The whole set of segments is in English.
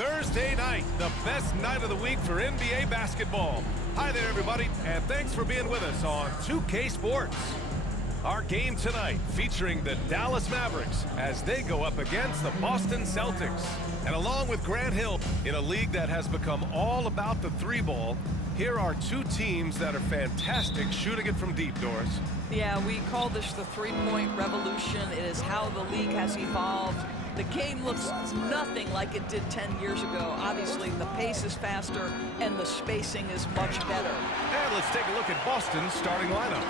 Thursday night, the best night of the week for NBA basketball. Hi there, everybody, and thanks for being with us on 2K Sports. Our game tonight featuring the Dallas Mavericks as they go up against the Boston Celtics. And along with Grant Hill, in a league that has become all about the three ball, here are two teams that are fantastic shooting it from deep, Doris. Yeah, we call this the three-point revolution. It is how the league has evolved. The game looks nothing like it did 10 years ago. Obviously, the pace is faster and the spacing is much better. And let's take a look at Boston's starting lineup.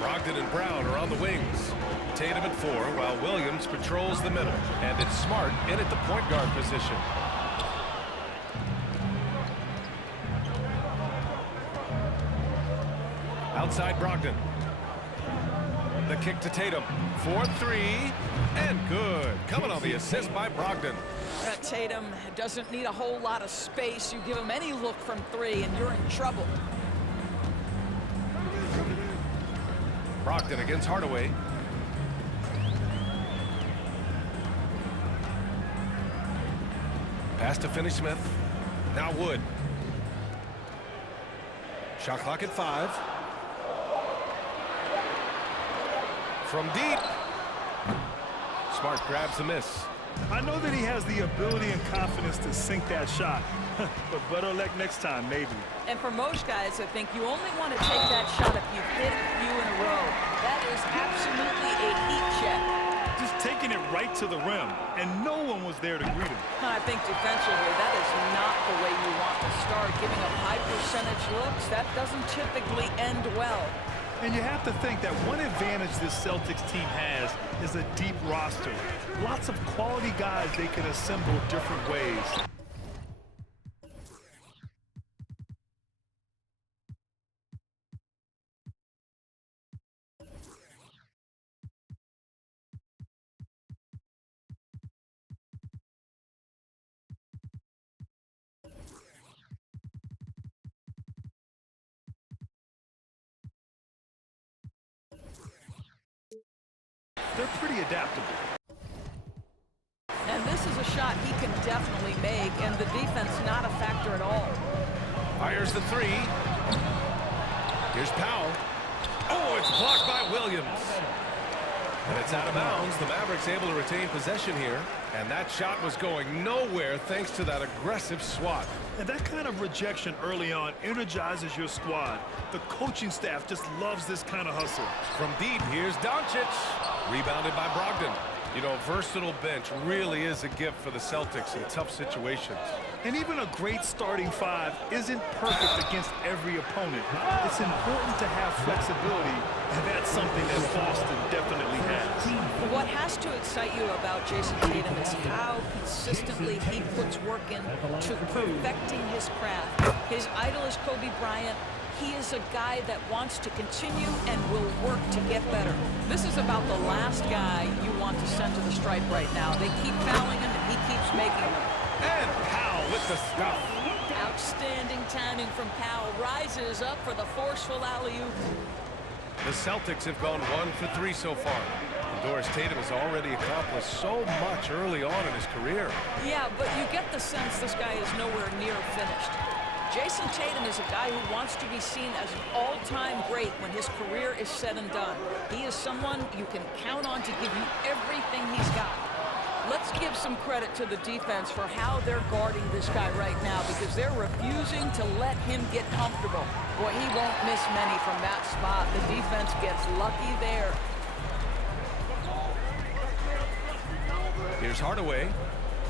Brogdon and Brown are on the wings. Tatum at 4, while Williams patrols the middle. And it's Smart in at the point guard position. Outside Brogdon. The kick to Tatum. 4-3. And good. Coming on the assist by Brogdon. Tatum doesn't need a whole lot of space. You give him any look from 3 and you're in trouble. Brogdon against Hardaway. Pass to Finney-Smith. Now Wood. Shot clock at 5. From deep. Smart grabs the miss. I know that he has the ability and confidence to sink that shot, but better luck next time, maybe. And for most guys, I think you only want to take that shot if you've hit a few in a row. That is absolutely a heat check. Just taking it right to the rim, and no one was there to greet him. I think defensively, that is not the way you want to start. Giving up high percentage looks, that doesn't typically end well. And you have to think that one advantage this Celtics team has is a deep roster. Lots of quality guys they can assemble different ways. They're pretty adaptable. And this is a shot he can definitely make, and the defense not a factor at all. Fires the 3. Here's Powell. Oh, it's blocked by Williams. And it's out of bounds. The Mavericks able to retain possession here. And that shot was going nowhere thanks to that aggressive swat. And that kind of rejection early on energizes your squad. The coaching staff just loves this kind of hustle. From deep, here's Doncic. Rebounded by Brogdon. You know, versatile bench really is a gift for the Celtics in tough situations. And even a great starting 5 isn't perfect against every opponent. It's important to have flexibility, and that's something that Boston definitely has. What has to excite you about Jason Tatum is how consistently he puts work into perfecting his craft. His idol is Kobe Bryant. He is a guy that wants to continue and will work to get better. This is about the last guy you want to send to the stripe right now. They keep fouling him, and he keeps making them. And Powell with the stuff. Outstanding timing from Powell. Rises up for the forceful alley-oop. The Celtics have gone 1 for 3 so far. And Doris, Tatum has already accomplished so much early on in his career. Yeah, but you get the sense this guy is nowhere near finished. Jason Tatum is a guy who wants to be seen as an all-time great when his career is said and done. He is someone you can count on to give you everything he's got. Let's give some credit to the defense for how they're guarding this guy right now, because they're refusing to let him get comfortable. Boy, he won't miss many from that spot. The defense gets lucky there. Here's Hardaway.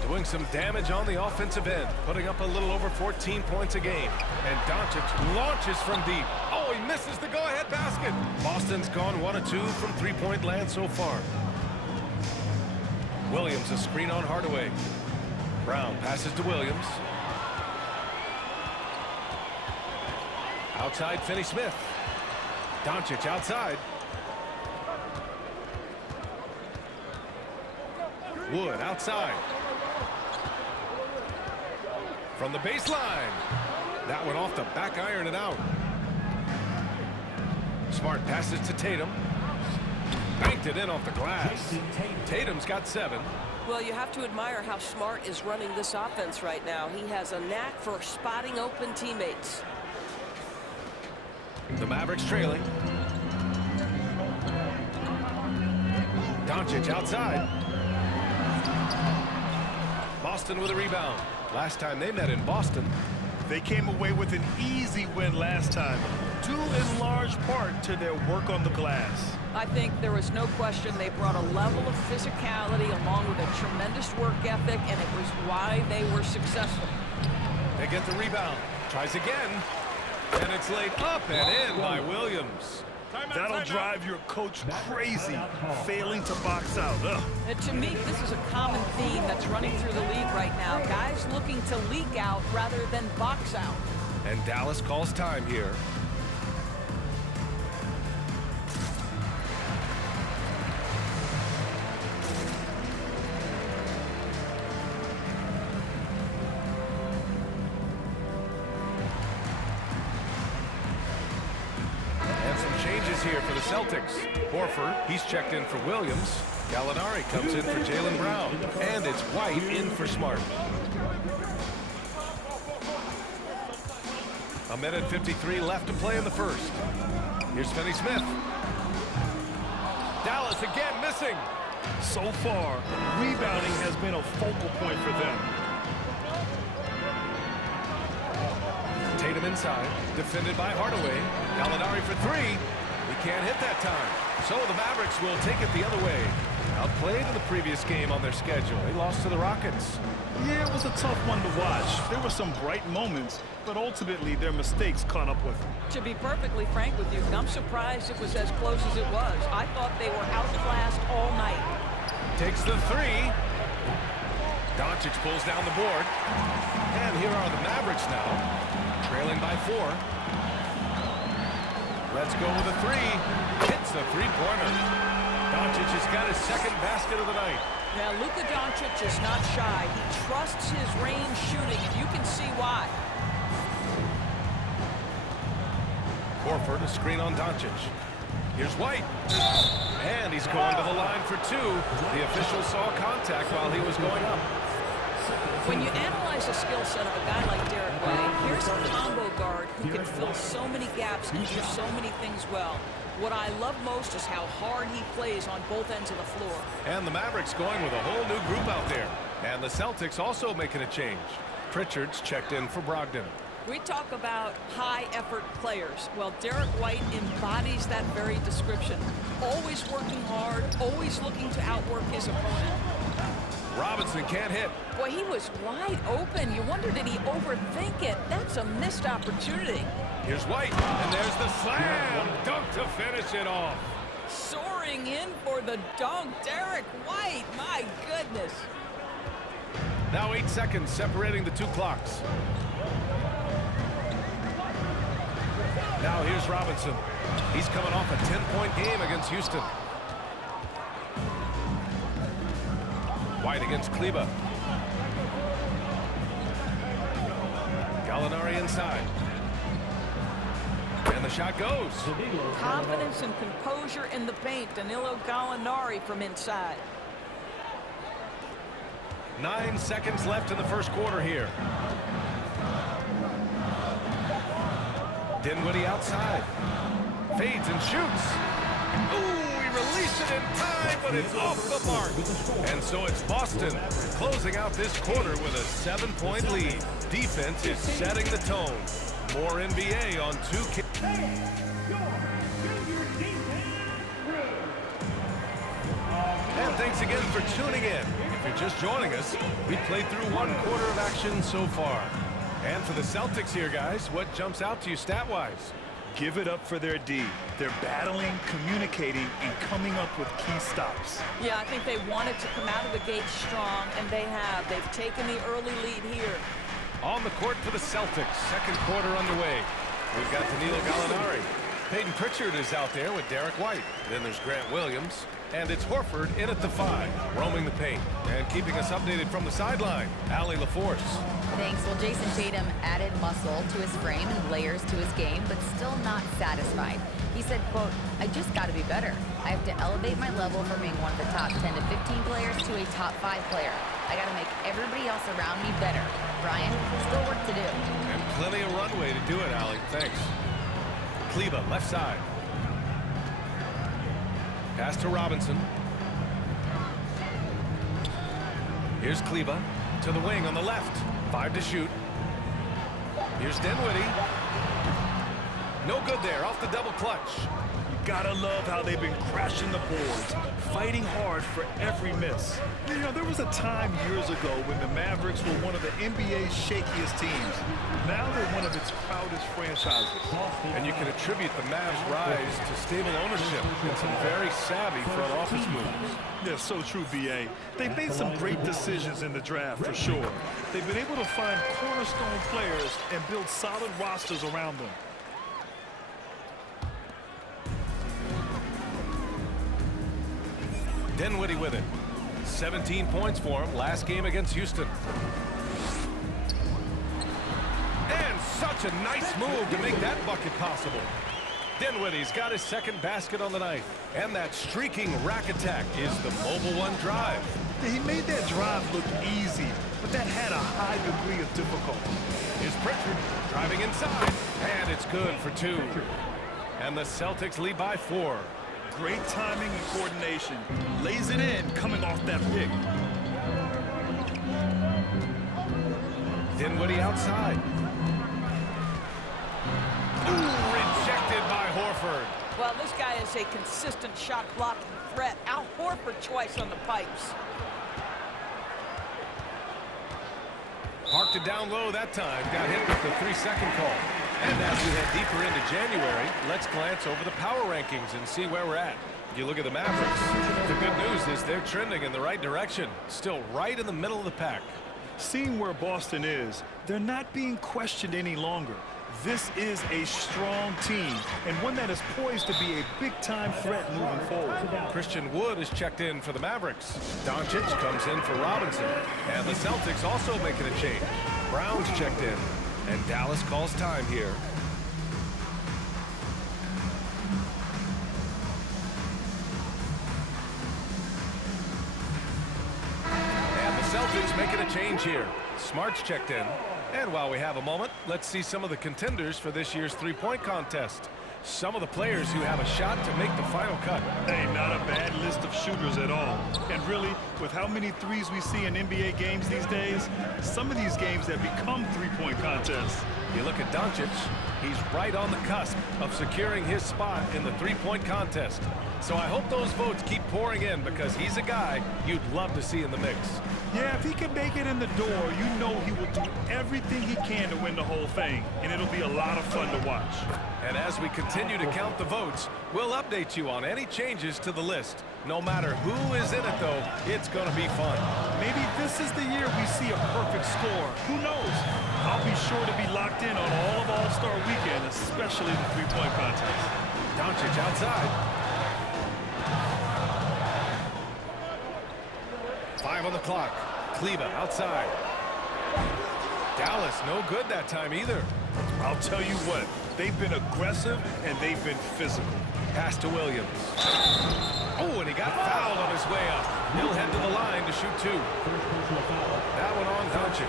Doing some damage on the offensive end, putting up a little over 14 points a game. And Doncic launches from deep. Oh, he misses the go-ahead basket. Boston's gone 1 of 2 from three-point land so far. Williams a screen on Hardaway. Brown passes to Williams. Outside Finney-Smith. Doncic outside. Wood outside. From the baseline. That one off the back iron and out. Smart passes to Tatum. Banked it in off the glass. Tatum's got 7. Well, you have to admire how Smart is running this offense right now. He has a knack for spotting open teammates. The Mavericks trailing. Doncic outside. Boston with a rebound. Last time they met in Boston. They came away with an easy win last time, due in large part to their work on the glass. I think there was no question they brought a level of physicality along with a tremendous work ethic, and it was why they were successful. They get the rebound. Tries again. And it's laid up and in by Williams. That'll drive your coach crazy, failing to box out. Ugh. And to me, this is a common theme that's running through the league right now. Guys looking to leak out rather than box out. And Dallas calls time here. Here for the Celtics. Horford, he's checked in for Williams. Gallinari comes in for Jaylen Brown. And it's White in for Smart. A minute 53 left to play in the first. Here's Finney-Smith. Dallas again missing. So far, rebounding has been a focal point for them. Tatum inside, defended by Hardaway. Gallinari for three. He can't hit that time. So the Mavericks will take it the other way. Outplayed in the previous game on their schedule. They lost to the Rockets. Yeah, it was a tough one to watch. There were some bright moments, but ultimately their mistakes caught up with them. To be perfectly frank with you, I'm surprised it was as close as it was. I thought they were outclassed all night. Takes the three. Doncic pulls down the board. And here are the Mavericks now, trailing by 4. Let's go with a three. Hits the three-pointer. Doncic has got his second basket of the night. Now, Luka Doncic is not shy. He trusts his range shooting, and you can see why. Horford, a screen on Doncic. Here's White. And he's going to the line for two. The official saw contact while he was going up. When you analyze the skill set of a guy like Derek White, here's a combo guard who can fill so many gaps and do so many things well. What I love most is how hard he plays on both ends of the floor. And the Mavericks going with a whole new group out there. And the Celtics also making a change. Pritchard's checked in for Brogdon. We talk about high-effort players. Well, Derek White embodies that very description. Always working hard, always looking to outwork his opponent. Robinson can't hit. Boy, he was wide open. You wonder, did he overthink it? That's a missed opportunity. Here's White, and there's the slam dunk to finish it off. Soaring in for the dunk, Derek White. My goodness. Now 8 seconds separating the two clocks. Now here's Robinson. He's coming off a 10-point game against Houston. White against Kleba. Gallinari inside. And the shot goes. Confidence and composure in the paint. Danilo Gallinari from inside. 9 seconds left in the first quarter here. Dinwiddie outside. Fades and shoots. Ooh, he released it in time, but it's off the mark. And so it's Boston closing out this quarter with a 7-point lead. Defense is setting the tone. More NBA on 2K. And thanks again for tuning in. If you're just joining us, we played through 1 quarter of action so far. And for the Celtics here, guys, what jumps out to you stat-wise? Give it up for their D. They're battling, communicating, and coming up with key stops. Yeah, I think they wanted to come out of the gate strong, and they have. They've taken the early lead here. On the court for the Celtics, second quarter underway. We've got Danilo Gallinari. Peyton Pritchard is out there with Derek White. Then there's Grant Williams. And it's Horford in at the 5, roaming the paint. And keeping us updated from the sideline, Allie LaForce. Thanks. Well, Jason Tatum added muscle to his frame and layers to his game, but still not satisfied. He said, quote, "I just got to be better. I have to elevate my level from being one of the top 10 to 15 players to a top 5 player. I got to make everybody else around me better. Brian, still work to do." And plenty of runway to do it, Allie. Thanks. Kleba, left side. Pass to Robinson. Here's Kleba to the wing on the left. 5 to shoot. Here's Dinwiddie. No good there, off the double clutch. Gotta love how they've been crashing the boards, fighting hard for every miss. You know, there was a time years ago when the Mavericks were one of the NBA's shakiest teams. Now they're one of its proudest franchises. And you can attribute the Mavs' rise to stable ownership and some very savvy front office moves. Yeah, so true, B.A. They've made some great decisions in the draft, for sure. They've been able to find cornerstone players and build solid rosters around them. Dinwiddie with it. 17 points for him last game against Houston. And such a nice move to make that bucket possible. Dinwiddie's got his second basket on the night. And that streaking rack attack is the Mobile One drive. He made that drive look easy, but that had a high degree of difficulty. Here's Pritchard driving inside. And it's good for 2. And the Celtics lead by 4. Great timing and coordination. Lays it in coming off that pick. Dinwiddie outside. Ooh, rejected by Horford. Well, this guy is a consistent shot blocking threat. Al Horford twice on the pipes. Parked it down low that time. Got hit with the 3-second call. And as we head deeper into January, let's glance over the power rankings and see where we're at. You look at the Mavericks. The good news is they're trending in the right direction. Still right in the middle of the pack. Seeing where Boston is, they're not being questioned any longer. This is a strong team, and one that is poised to be a big-time threat moving forward. Christian Wood is checked in for the Mavericks. Doncic comes in for Robinson. And the Celtics also making a change. Brown's checked in. And Dallas calls time here. And the Celtics making a change here. Smart's checked in. And while we have a moment, let's see some of the contenders for this year's three-point contest. Some of the players who have a shot to make the final cut. Hey, not a bad list of shooters at all. And really, with how many threes we see in NBA games these days, some of these games have become three-point contests. You look at Doncic, he's right on the cusp of securing his spot in the three-point contest. So I hope those votes keep pouring in because he's a guy you'd love to see in the mix. Yeah, if he can make it in the door, you know he will do everything he can to win the whole thing, and it'll be a lot of fun to watch. And as we continue to count the votes, we'll update you on any changes to the list. No matter who is in it, though, it's going to be fun. Maybe this is the year we see a perfect score. Who knows? I'll be sure to be locked in on all of All-Star Weekend, especially the three-point contest. Doncic outside. 5 on the clock. Kleba outside. Dallas no good that time either. I'll tell you what, they've been aggressive and they've been physical. Pass to Williams. Oh, and he got fouled on his way up. He'll head to the line to shoot 2. That one on Doncic.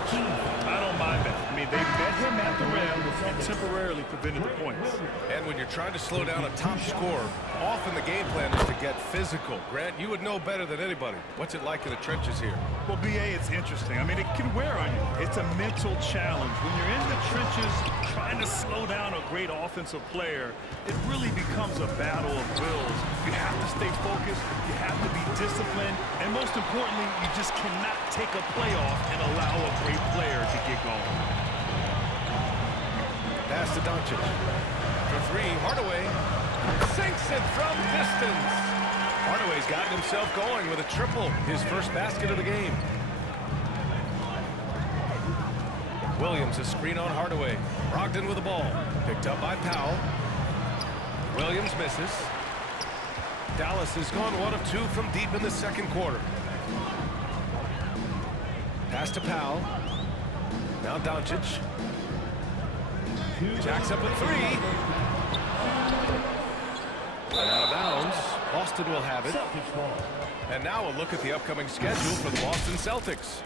I don't mind that. I mean, they met him at the rim and temporarily prevented the points. And when you're trying to slow down a top scorer, often the game plan is to get physical. Grant, you would know better than anybody. What's it like in the trenches here? Well, B.A., it's interesting. I mean, it can wear on you. It's a mental challenge. When you're in the trenches trying to slow down a great offensive player, it really becomes a battle of wills. You have to stay focused. You have to be disciplined. And most importantly, you just cannot take a play off and allow a great player to get going. Pass to Doncic. For 3, Hardaway sinks it from distance. Hardaway's gotten himself going with a triple, his first basket of the game. Williams, a screen on Hardaway. Brogdon with the ball. Picked up by Powell. Williams misses. Dallas has gone 1 of 2 from deep in the second quarter. Pass to Powell. Now Doncic. Jacks up a 3. And out of bounds. Boston will have it. And now a look at the upcoming schedule for the Boston Celtics.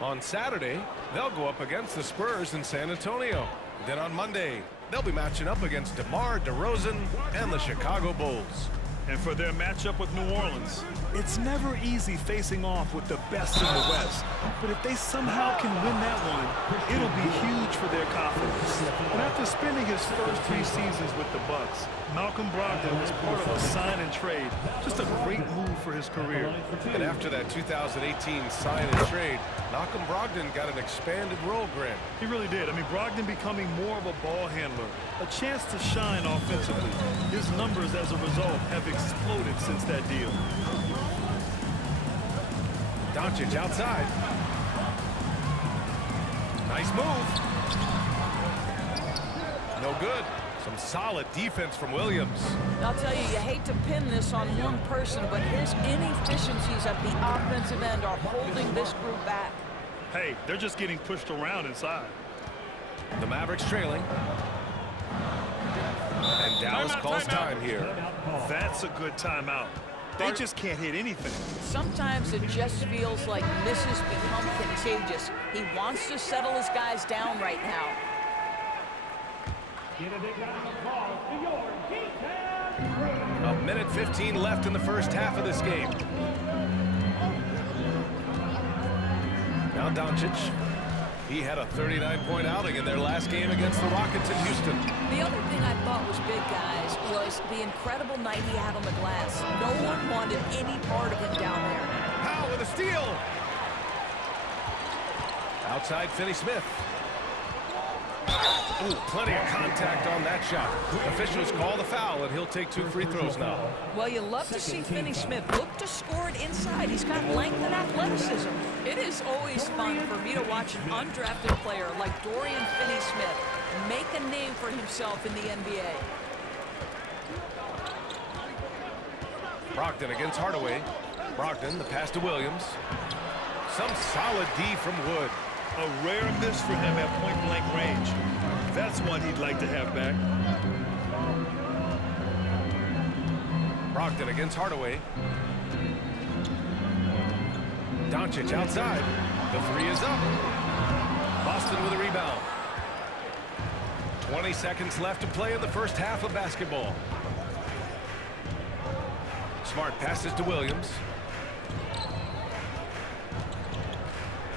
On Saturday, they'll go up against the Spurs in San Antonio. Then on Monday, they'll be matching up against DeMar DeRozan and the Chicago Bulls. And for their matchup with New Orleans, it's never easy facing off with the best in the West. But if they somehow can win that one, it'll be huge for their confidence. And after spending his first 3 seasons with the Bucks, Malcolm Brogdon was part of a sign and trade. Just a great move for his career. And after that 2018 sign and trade, Malcolm Brogdon got an expanded role grant. He really did. I mean, Brogdon becoming more of a ball handler, a chance to shine offensively. His numbers as a result have exploded since that deal. Doncic outside. Nice move. No good. Some solid defense from Williams. I'll tell you, you hate to pin this on one person, but his inefficiencies at the offensive end are holding this group back. Hey, they're just getting pushed around inside. The Mavericks trailing. And Dallas calls time here. That's a good timeout. They just can't hit anything. Sometimes it just feels like misses become contagious. He wants to settle his guys down right now. A minute 15 left in the first half of this game. Now Doncic. He had a 39-point outing in their last game against the Rockets in Houston. The other thing I thought was big, guys, was the incredible night he had on the glass. No one wanted any part of him down there. Powell with a steal. Outside Finney-Smith. Ooh, plenty of contact on that shot. Officials call the foul, and he'll take 2 free throws now. Well, you love to see Finney-Smith look to score it inside. He's got length and athleticism. It is always fun for me to watch an undrafted player like Dorian Finney-Smith make a name for himself in the NBA. Brogdon against Hardaway. Brogdon, the pass to Williams. Some solid D from Wood. A rare miss for him at point-blank range. That's one he'd like to have back. Brogdon against Hardaway. Doncic outside. The 3 is up. Boston with a rebound. 20 seconds left to play in the first half of basketball. Smart passes to Williams.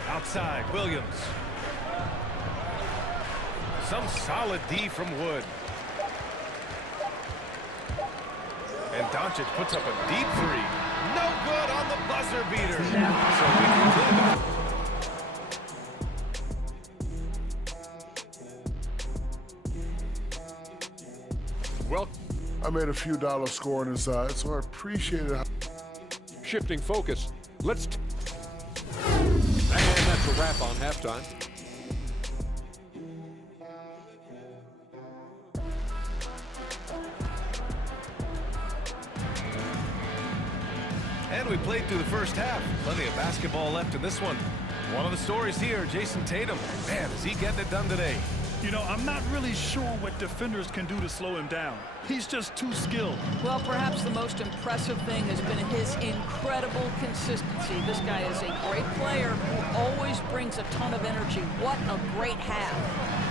Outside, Williams. Some solid D from Wood. And Doncic puts up a deep 3. No good on the buzzer beater. So we conclude. Well, I made a few dollars scoring inside, so I appreciate it. shifting focus. And that's a wrap on halftime. And we played through the first half. Plenty of basketball left in this one. One of the stories here, Jason Tatum. Man, is he getting it done today? You know, I'm not really sure what defenders can do to slow him down. He's just too skilled. Well, perhaps the most impressive thing has been his incredible consistency. This guy is a great player who always brings a ton of energy. What a great half.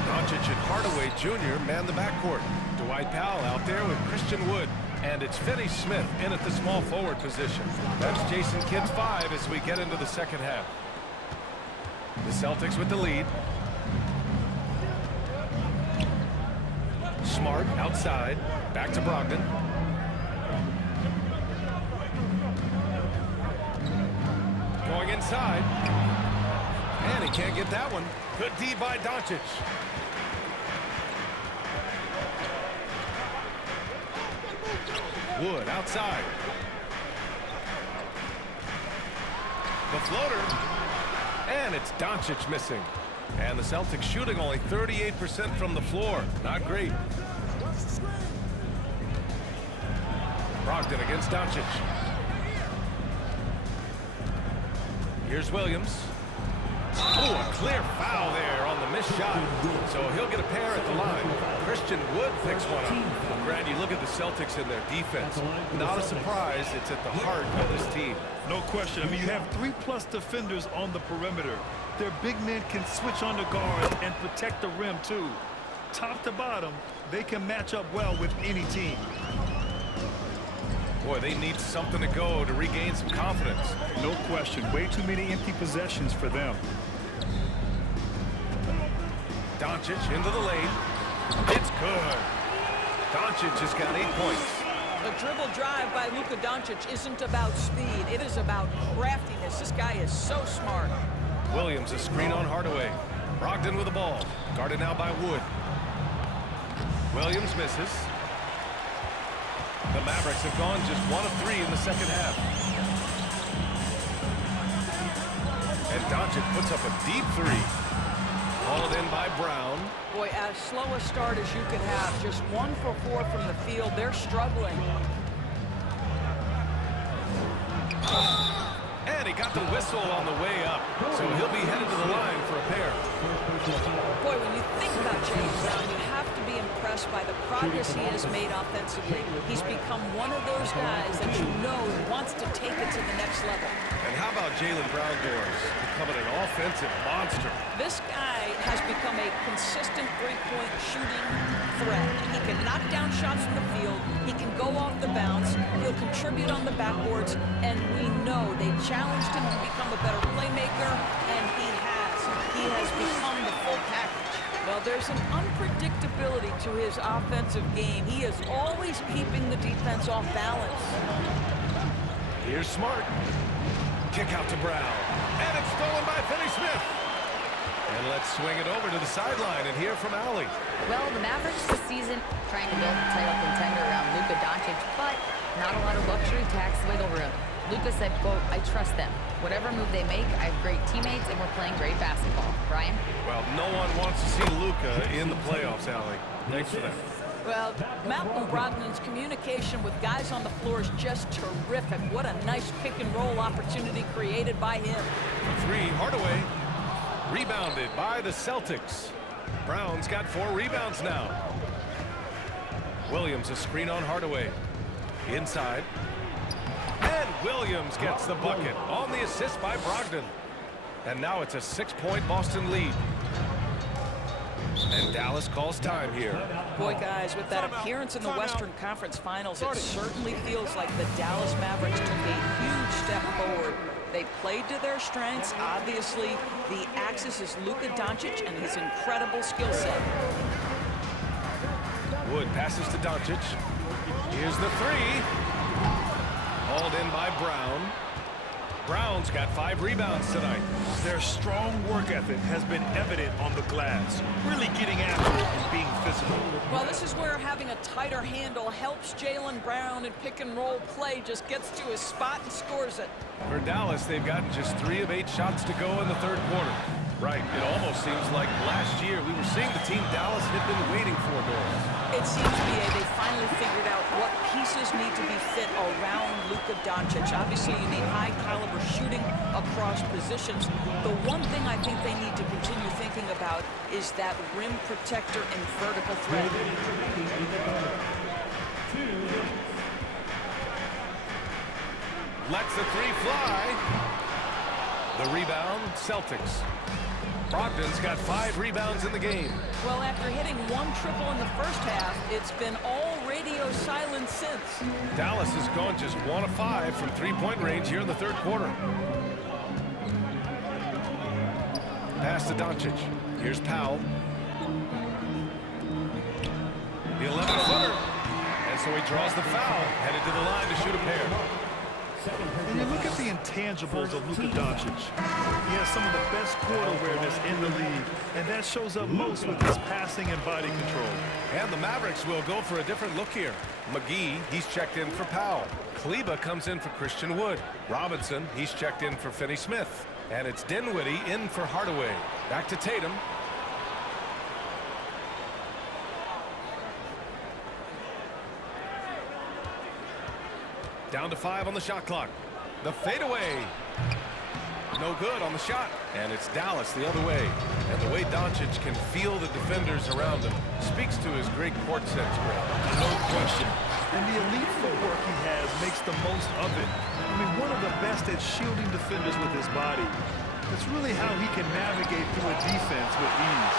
Doncic and Hardaway Jr. man the backcourt. Dwight Powell out there with Christian Wood. And it's Finney-Smith in at the small forward position. That's Jason Kidd's 5 as we get into the second half. The Celtics with the lead. Smart outside. Back to Brogdon. Going inside. And he can't get that one. Good D by Doncic. Wood outside. The floater. And it's Doncic missing. And the Celtics shooting only 38% from the floor. Not great. Brogdon against Doncic. Here's Williams. Oh, a clear foul there on the missed shot. So he'll get a pair at the line. Christian Wood picks one up. Grant, you look at the Celtics and their defense. Not a surprise, it's at the heart of this team. No question. I mean, you have 3+ defenders on the perimeter. Their big men can switch on the guard and protect the rim, too. Top to bottom, they can match up well with any team. Boy, they need something to go to regain some confidence. No question. Way too many empty possessions for them. Doncic into the lane. It's good. Doncic has got 8 points. The dribble drive by Luka Doncic isn't about speed. It is about craftiness. This guy is so smart. Williams, a screen on Hardaway. Brogdon with the ball. Guarded now by Wood. Williams misses. The Mavericks have gone just 1 of 3 in the second half. And Doncic puts up a deep 3. Hauled in by Brown. Boy, as slow a start as you can have. Just 1 for 4 from the field. They're struggling. And he got the whistle on the way up. So he'll be headed to the line for a pair. Boy, when you think about James Brown, you have to be impressed by the progress he has made offensively. He's become one of those guys that you know wants to take it to the next level. And how about Jaylen Brown doors becoming an offensive monster? This guy has become a consistent three-point shooting threat. He can knock down shots from the field. He can go off the bounce. He'll contribute on the backboards. And we know they challenged him to become a better playmaker, and he has. He has become the full package. Well, there's an unpredictability to his offensive game. He is always keeping the defense off balance. Here's Smart. Kick out to Brown. And it's stolen by Finney-Smith. And let's swing it over to the sideline and hear from Allie. Well, the Mavericks this season trying to build a title contender around Luka Doncic, but not a lot of luxury tax wiggle room. Luka said, quote, "I trust them. Whatever move they make, I have great teammates and we're playing great basketball." Brian? Well, no one wants to see Luka in the playoffs, Allie. Thanks for that. Well, Malcolm Brogdon's communication with guys on the floor is just terrific. What a nice pick-and-roll opportunity created by him. 3, Hardaway. Rebounded by the Celtics. Brown's got 4 rebounds now. Williams, a screen on Hardaway. Inside. And Williams gets the bucket on the assist by Brogdon. And now it's a 6-point Boston lead. And Dallas calls time here. Boy, guys, with that appearance in the Western Conference Finals, it certainly feels like the Dallas Mavericks took a huge step forward. They played to their strengths. Obviously, the axis is Luka Doncic and his incredible skill set. Wood passes to Doncic. Here's the 3. Hauled in by Brown. Brown's got 5 rebounds tonight. Their strong work ethic has been evident on the glass, really getting after it and being physical. Well, this is where having a tighter handle helps Jaylen Brown in pick-and-roll play. Just gets to his spot and scores it. For Dallas, they've gotten just 3 of 8 shots to go in the third quarter. Right, it almost seems like last year we were seeing the team Dallas had been waiting for, Doris. It seems, BA, they finally figured out what pieces need to be fit around Luka Doncic. Obviously, you need high-caliber shooting across positions. The one thing I think they need to continue thinking about is that rim protector and vertical threat. Lets the 3 fly. The rebound, Celtics. Brogdon's got 5 rebounds in the game. Well, after hitting 1 triple in the first half, it's been all radio silence since. Dallas has gone just 1 of 5 from 3-point range here in the third quarter. Pass to Doncic. Here's Powell. The 11-footer. And so he draws the foul, headed to the line to shoot a pair. When you look at the intangibles of Luka Doncic, he has some of the best court awareness in the league, and that shows up most with his passing and body control. And the Mavericks will go for a different look here. McGee, he's checked in for Powell. Kleba comes in for Christian Wood. Robinson, he's checked in for Finney-Smith. And it's Dinwiddie in for Hardaway. Back to Tatum. Down to 5 on the shot clock. The fadeaway. No good on the shot. And it's Dallas the other way. And the way Doncic can feel the defenders around him speaks to his great court sense, Greg. No question. And the elite footwork he has makes the most of it. I mean, one of the best at shielding defenders with his body. It's really how he can navigate through a defense with ease.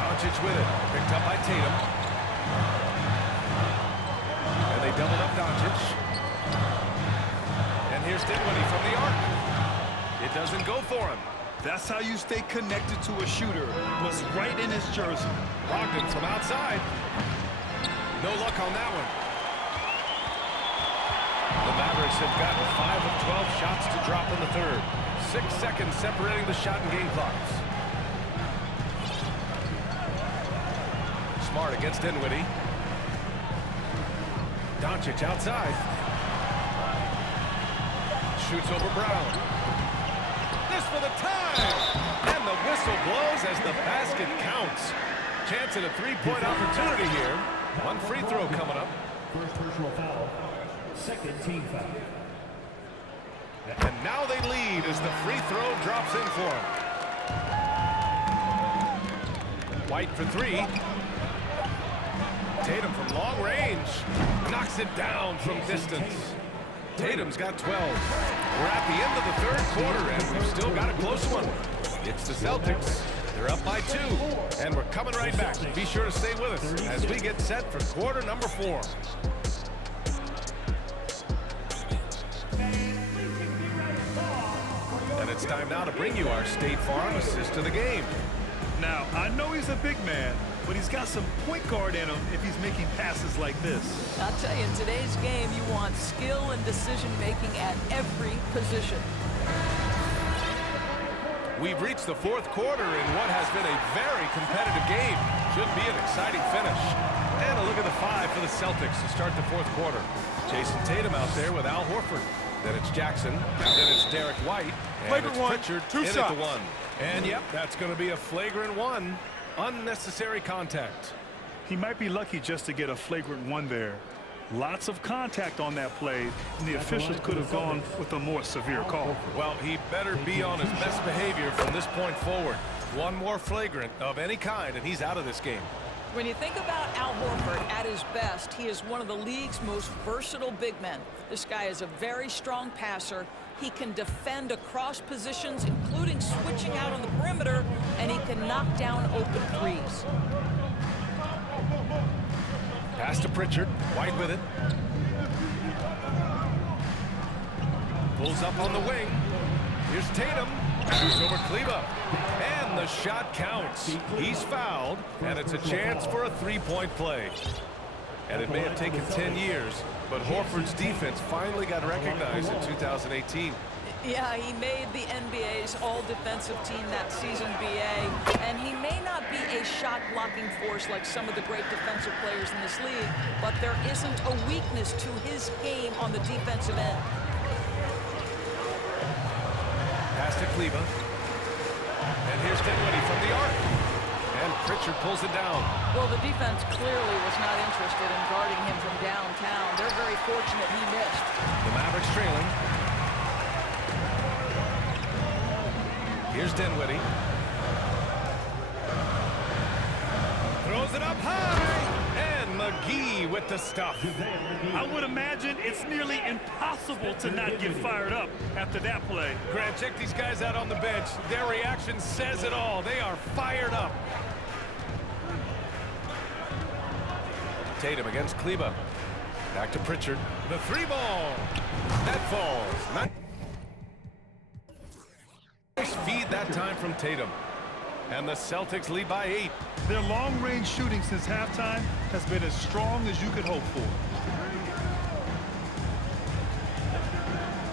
Doncic with it. Picked up by Tatum. And they doubled up Doncic. And here's Dinwiddie from the arc. It doesn't go for him. That's how you stay connected to a shooter. Was right in his jersey. Brogdon from outside. No luck on that one. The Mavericks have gotten 5 of 12 shots to drop in the third. 6 seconds separating the shot and game clocks. Smart against Dinwiddie. Doncic outside. Shoots over Brown. This for the time! And the whistle blows as the basket counts. Chance at a three-point opportunity here. One free throw coming up. First personal foul. Second team foul. And now they lead as the free throw drops in for him. White for three. Tatum from long range. Knocks it down from distance. Tatum's got 12. We're at the end of the third quarter, and we've still got a close one. It's the Celtics. They're up by 2, and we're coming right back. Be sure to stay with us as we get set for quarter number 4. And it's time now to bring you our State Farm assist to the game. Now, I know he's a big man, but he's got some point guard in him if he's making passes like this. I'll tell you, in today's game, you want skill and decision-making at every position. We've reached the fourth quarter in what has been a very competitive game. Should be an exciting finish. And a look at the 5 for the Celtics to start the fourth quarter. Jason Tatum out there with Al Horford. Then it's Jackson. Then it's Derek White. And it's Pritchard in at the 1. And yep, that's going to be a flagrant 1. Unnecessary contact. He might be lucky just to get a flagrant 1 there. Lots of contact on that play, and the officials could have gone with a more severe call. Well, he better be on his best behavior from this point forward. One more flagrant of any kind, and he's out of this game. When you think about Al Horford at his best, he is one of the league's most versatile big men. This guy is a very strong passer. He can defend across positions, including switching out on the perimeter, and he can knock down open threes. Pass to Pritchard. White with it. Pulls up on the wing. Here's Tatum. Shoots over Kleba. And the shot counts. He's fouled, and it's a chance for a three-point play. And it may have taken 10 years, but Horford's defense finally got recognized in 2018. Yeah, he made the NBA's all-defensive team that season, BA, and he may not be a shot-blocking force like some of the great defensive players in this league, but there isn't a weakness to his game on the defensive end. Pass to Kleba. And here's Dinwiddie from the arc. And Pritchard pulls it down. Well, the defense clearly was not interested in guarding him from downtown. They're very fortunate he missed. The Mavericks trailing. Here's Dinwiddie. Throws it up high. And McGee with the stuff. I would imagine it's nearly impossible to not get fired up after that play. Grant, check these guys out on the bench. Their reaction says it all. They are fired up. Tatum against Kleba. Back to Pritchard. The 3-ball. That falls. Nice feed that time from Tatum. And the Celtics lead by 8. Their long-range shooting since halftime has been as strong as you could hope for.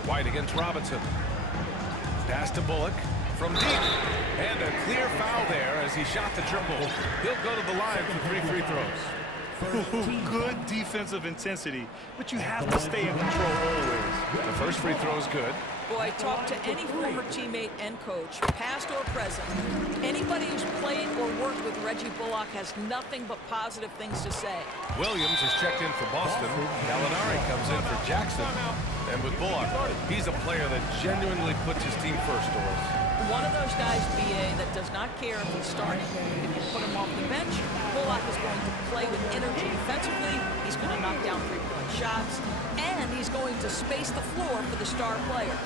White against Robinson. Pass to Bullock from deep. And a clear foul there as he shot the triple. He'll go to the line for 3 free throws. Good defensive intensity, but you have to stay in control always. The first free throw is good. Boy, talk to any former teammate and coach, past or present. Anybody who's played or worked with Reggie Bullock has nothing but positive things to say. Williams is checked in for Boston. Gallinari comes in for Jackson. And with Bullock, he's a player that genuinely puts his team first, Doris. One of those guys, BA, that does not care if he's starting. If you put him off the bench, Bullock is going to play with energy defensively. He's going to knock down three-point shots. And he's going to space the floor for the star player.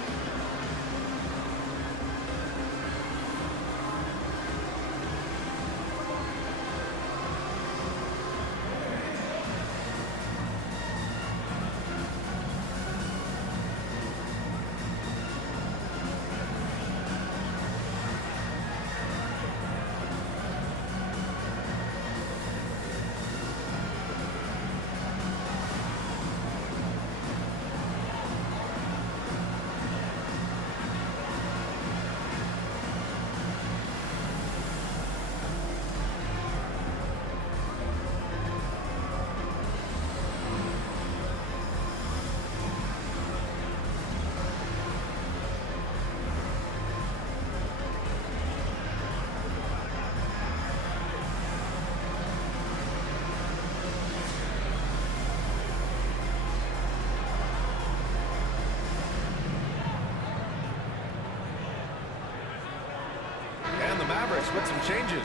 And the Mavericks with some changes.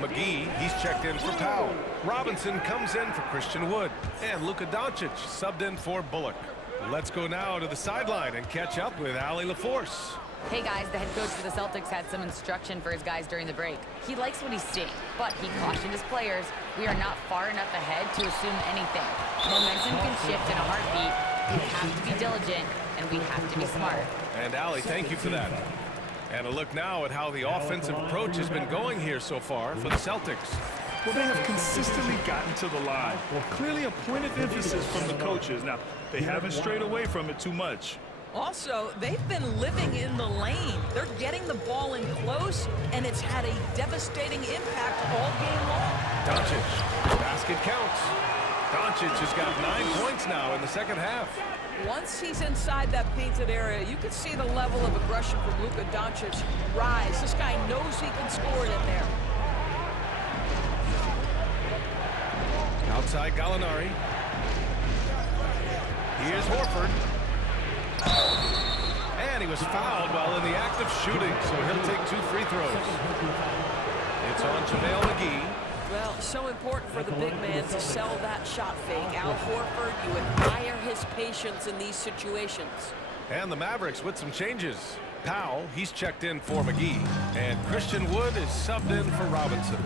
McGee, he's checked in for Powell. Robinson comes in for Christian Wood. And Luka Doncic subbed in for Bullock. Let's go now to the sideline and catch up with Allie LaForce. Hey guys, the head coach for the Celtics had some instruction for his guys during the break. He likes what he's seeing, but he cautioned his players, we are not far enough ahead to assume anything. Momentum can shift in a heartbeat. We have to be diligent, and we have to be smart. And Allie, thank you for that. And a look now at how the offensive approach has been going here so far for the Celtics. Well, they have consistently gotten to the line. Clearly a point of emphasis from the coaches. Now, they haven't strayed away from it too much. Also, they've been living in the lane. They're getting the ball in close, and it's had a devastating impact all game long. Doncic, basket counts. Doncic has got 9 points now in the second half. Once he's inside that painted area, you can see the level of aggression from Luka Doncic rise. This guy knows he can score it in there. Outside Gallinari. Here's Horford. And he was fouled while in the act of shooting, so he'll take 2 free throws. It's on JaVale McGee. Well, so important for the big man to sell that shot fake. Al Horford, you admire his patience in these situations. And the Mavericks with some changes. Powell, he's checked in for McGee. And Christian Wood is subbed in for Robinson.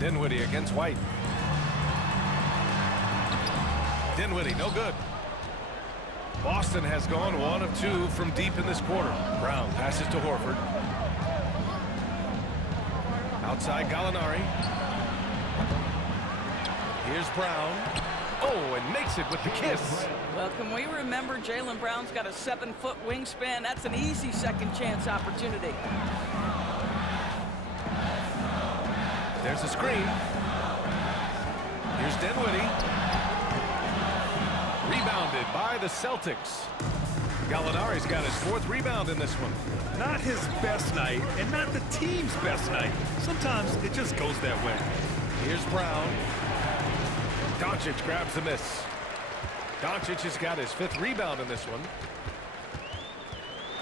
Dinwiddie against White. Dinwiddie, no good. Boston has gone 1 of 2 from deep in this quarter. Brown passes to Horford. Outside Gallinari. Here's Brown. Oh, and makes it with the kiss. Well, can we remember Jaylen Brown's got a 7-foot wingspan? That's an easy second chance opportunity. There's a screen. Here's Dinwiddie. Rebounded by the Celtics. Gallinari's got his 4th rebound in this one. Not his best night, and not the team's best night. Sometimes it just goes that way. Here's Brown. Doncic grabs the miss. Doncic has got his 5th rebound in this one.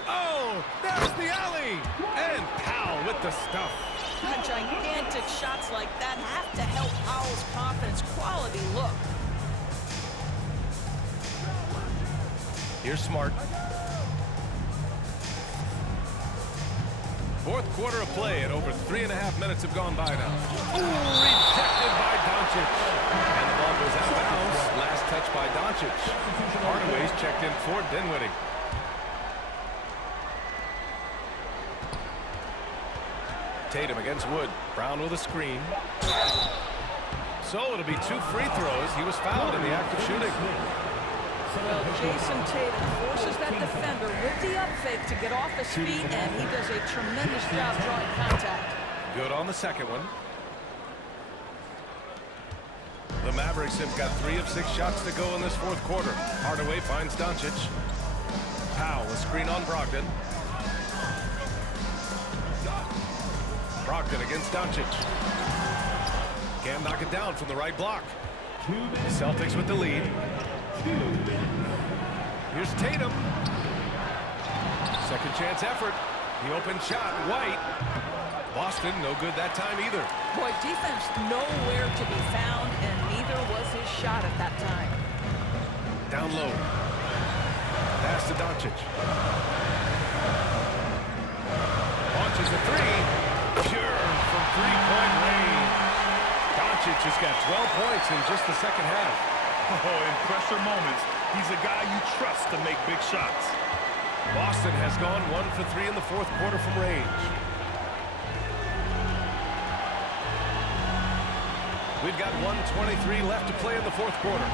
Oh, there's the alley. And Powell with the stuff. Gigantic shots like that have to help Powell's confidence. Quality look. Here's Smart. 4th quarter of play, and over 3.5 minutes have gone by now. Ooh, rejected by Doncic. And the ball goes out of bounds. Last touch by Doncic. Hardaway's checked in for Dinwiddie. Tatum against Wood. Brown with a screen. So it'll be 2 free throws. He was fouled in the act of shooting. Well, Jason Tatum forces that defender with the up fake to get off his feet, and he does a tremendous job drawing contact. Good on the second one. The Mavericks have got 3 of 6 shots to go in this 4th quarter. Hardaway finds Doncic. Powell, a screen on Brogdon. Brogdon against Doncic. Can't knock it down from the right block. The Celtics with the lead. Here's Tatum. Second chance effort. The open shot, White. Boston, no good that time either. Boy, defense nowhere to be found, and neither was his shot at that time. Down low. Pass to Doncic. Launches a three. Pure from three-point range. Doncic has got 12 points in just the second half. Oh, in pressure moments, he's a guy you trust to make big shots. Boston has gone 1 for 3 in the fourth quarter from range. We've got 1:23 left to play in the fourth quarter.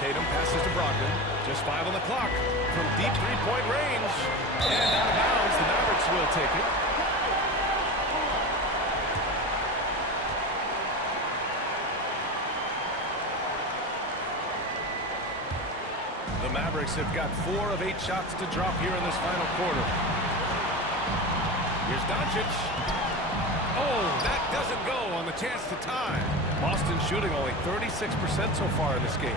Tatum passes to Brogdon. Just 5 on the clock from deep three-point range. And out of bounds, the Mavericks will take it. The Mavericks have got 4 of 8 shots to drop here in this final quarter. Here's Doncic. Oh, that doesn't go on the chance to tie. Boston shooting only 36% so far in this game.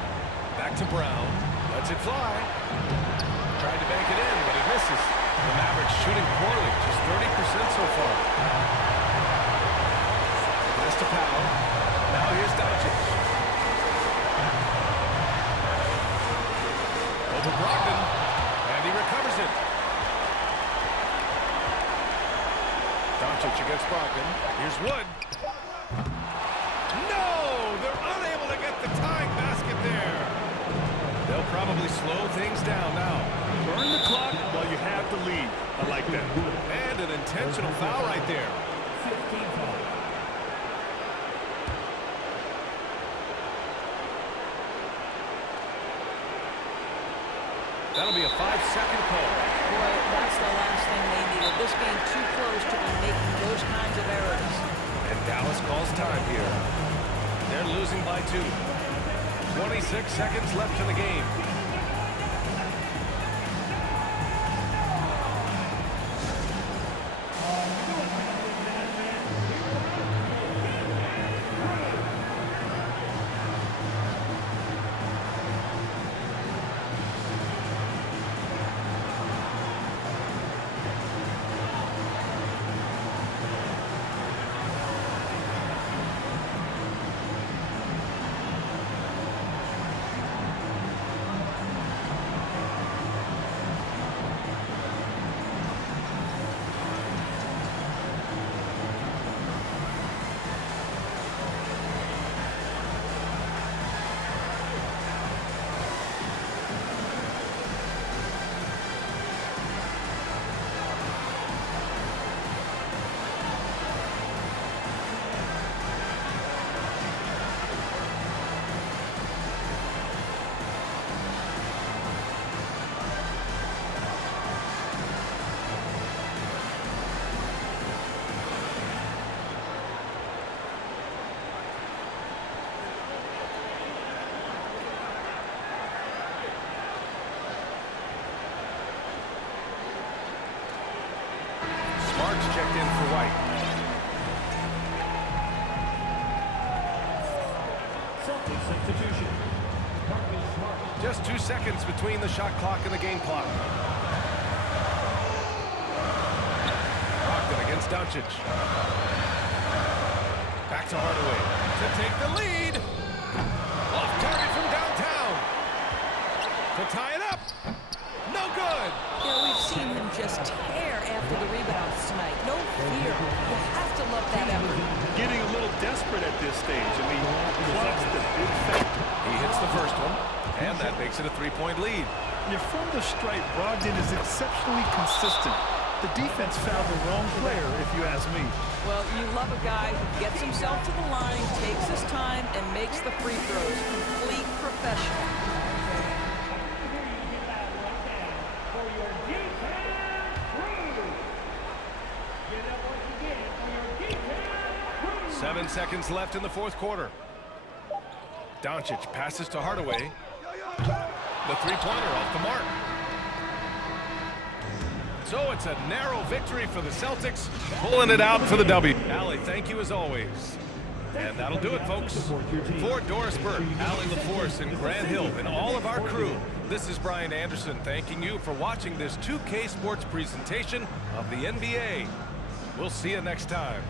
Back to Brown. Lets it fly. Tried to bank it in, but it misses. The Mavericks shooting poorly, just 30% so far. Pass to Powell. Now here's Doncic. Over Brogdon, and he recovers it. Doncic against Brogdon. Here's Wood. No! They're unable to get the tying basket there. They'll probably slow things down now. Burn the clock while you have the lead. I like that. And an intentional foul right there. 15 foul. That'll be a 5-second call. Boy, that's the last thing they needed. This game too close to be making those kinds of errors. And Dallas calls time here. They're losing by 2. 26 seconds left in the game. Checked in for White. Celtics substitution. Marcus Smart. Just 2 seconds between the shot clock and the game clock. Brogdon against Doncic. Back to Hardaway to take the lead. Off target from downtown. To tie it up. No good. You know, we've seen him just tear after the rebounds tonight. No fear. You have to love that effort. Getting a little desperate at this stage. I mean, clock's the big factor. He hits the first one, and that makes it a 3-point lead. From the stripe, Brogdon is exceptionally consistent. The defense fouled the wrong player, if you ask me. Well, you love a guy who gets himself to the line, takes his time, and makes the free throws. Complete professional. 7 seconds left in the fourth quarter. Doncic passes to Hardaway. The three-pointer off the mark. So it's a narrow victory for the Celtics, pulling it out for the W. Allie, thank you as always. And that'll do it, folks. For Doris Burke, Allie LaForce, and Grant Hill, and all of our crew, this is Brian Anderson thanking you for watching this 2K Sports presentation of the NBA. We'll see you next time.